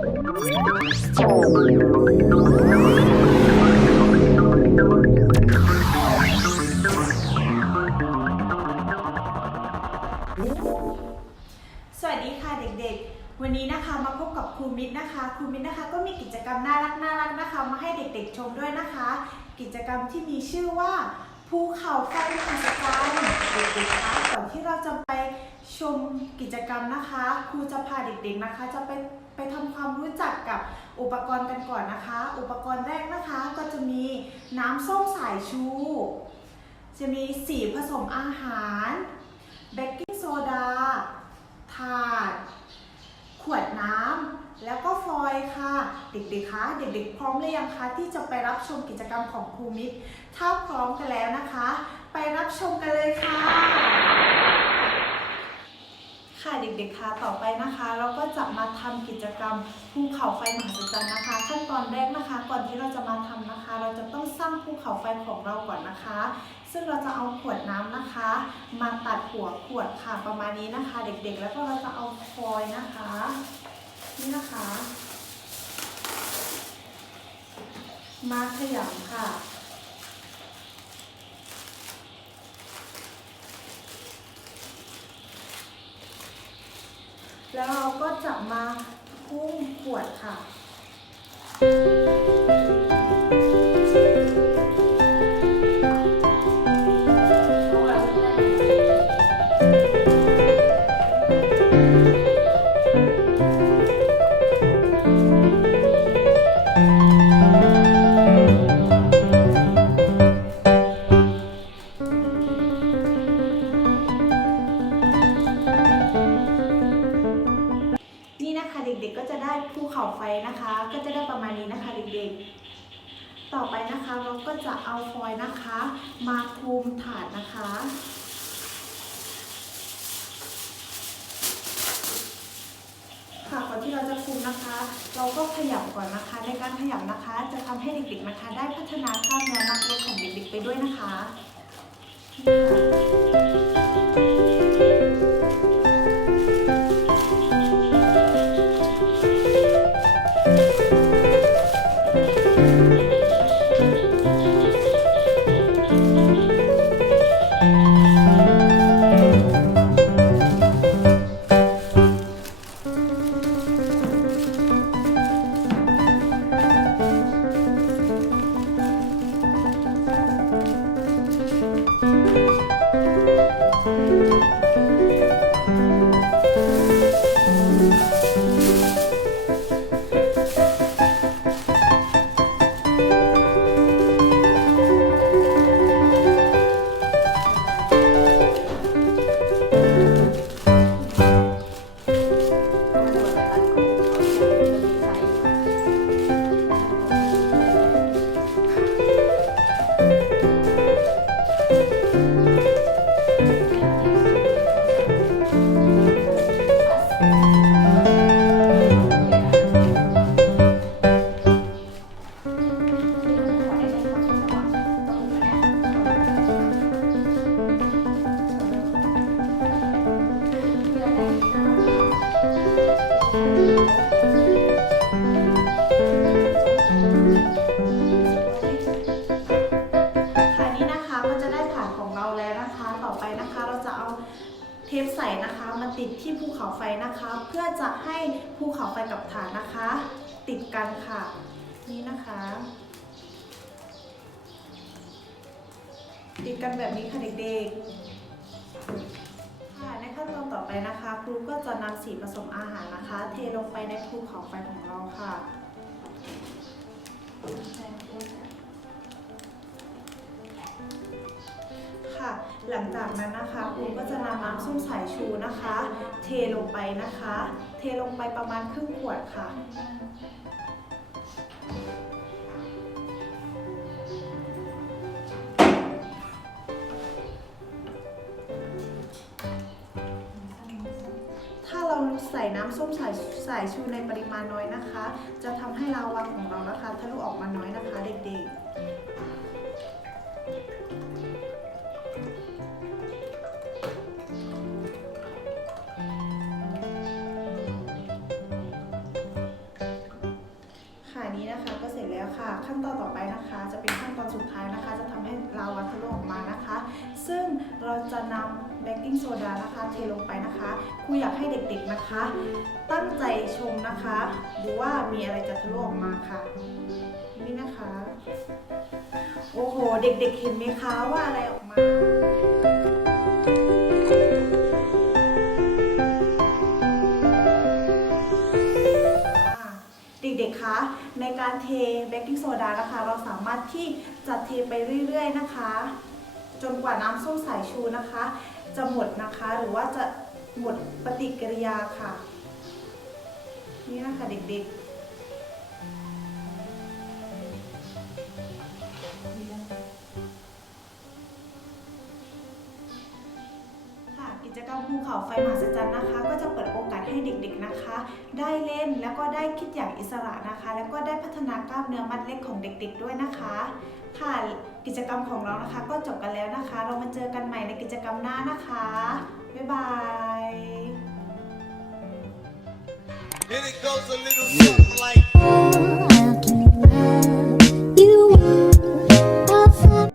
สวัสดีค่ะเด็กๆ วันนี้นะคะมาพบกับครูมิตรนะคะครูมิตรนะคะก็มีกิจกรรมน่ารักน่ารักนะคะ มาให้เด็กๆชมด้วยนะคะ กิจกรรมที่มีชื่อว่าภูเขาไฟมหัศจรรย์เด็กๆคะก่อนที่เราจะไปชมกิจกรรมนะคะครูจะพาเด็กๆนะคะ จะไป ไปทำความรู้จักกับอุปกรณ์กันก่อนนะคะ อุปกรณ์แรกนะคะก็จะมีน้ำส้มสายชู จะมีสีผสมอาหารเบกกิ้งโซดา ถาด ขวดน้ำ แล้วก็ฟอยล์ค่ะ เด็กๆ คะ เด็กๆ พร้อมหรือยังคะ ที่จะไปรับชมกิจกรรมของครูมิตรถ้าพร้อมกันแล้วนะคะ ไปรับชมกันเลยค่ะ ค่ะเด็กๆคะต่อไปนะคะ เราก็จะมาทำกิจกรรมภูเขาไฟมหัศจรรย์นะคะ ขั้นตอนแรกนะคะ ก่อนที่เราจะมาทำนะคะ เราจะต้องสร้างภูเขาไฟของเราก่อนนะคะ ซึ่งเราจะเอาขวดน้ำนะคะ มาตัดหัวขวดค่ะประมาณนี้นะคะ เด็กๆ แล้วก็เราจะเอาฟอยล์นะคะ นี่นะคะ มาขยำค่ะ แล้วเราก็จะมาพุ่งขวดค่ะ ได้ภูเขาไฟนะคะ ก็จะได้ประมาณนี้นะคะเด็กๆ ต่อไปนะคะเราก็จะเอาฟอยล์นะคะ มาคลุมถาดนะคะค่ะก่อนที่เราจะคลุมนะคะ เราก็ขยับก่อนนะคะ ในการขยับนะคะ จะทำให้เด็กๆนะคะ ได้พัฒนากล้ามเนื้อมัดเล็กของเด็กๆไปด้วยนะคะค่ะ ค่ะ เขาไฟนะคะ เพื่อจะให้ภูเขาไฟกับฐานนะคะ ติดกันค่ะ นี่นะคะ ติดกันแบบนี้ค่ะเด็กๆค่ะในขั้นตอนต่อไปนะคะ ครูก็จะนำสีผสมอาหารนะคะ เทลงไปในภูเขาไฟของเราค่ะ ค่ะ หลังจากนั้นนะคะครูก็จะนำน้ำส้มสายชูนะคะ เทลงไปนะคะ เทลงไปประมาณครึ่งขวดค่ะถ้าเราใส่น้ำส้มสายสายชูในปริมาณน้อยนะคะ จะทำให้ลาวาของเรานะคะทะลุออกมาน้อยนะคะเด็กๆ ขั้นตอนต่อไปนะคะ จะเป็นขั้นตอนสุดท้ายนะคะ จะทำให้ลาวาทะลุออกมานะคะ ซึ่งเราจะนำเบกกิ้งโซดานะคะเทลงไปนะคะครูอยากให้เด็กๆนะคะ ตั้งใจชมนะคะดูว่ามีอะไรจะทะลุออกมาค่ะ นี่นะคะ โอ้โห เด็กๆเห็นไหมคะว่าอะไรออกมา การเทเบกกิ้งโซดานะคะ เราสามารถที่จะเทไปเรื่อย ๆนะคะ จนกว่าน้ำส้มสายชูนะคะ จะหมดนะคะหรือว่าจะหมดปฏิกิริยาค่ะนี่นะคะเด็กๆค่ะกิจกรรมภูเขาไฟมหัศจรรย์นะคะ ก็จะเปิดโอกาส ให้เด็กๆนะคะ ได้เล่นแล้วก็ได้คิดอย่างอิสระนะคะ แล้วก็ได้พัฒนากล้ามเนื้อมัดเล็กของเด็ก ๆ ด้วยนะคะ ค่ะกิจกรรมของเรานะคะก็จบกันแล้วนะคะ เรามาเจอกันใหม่ในกิจกรรมหน้านะคะ บ๊ายบาย And it goes a little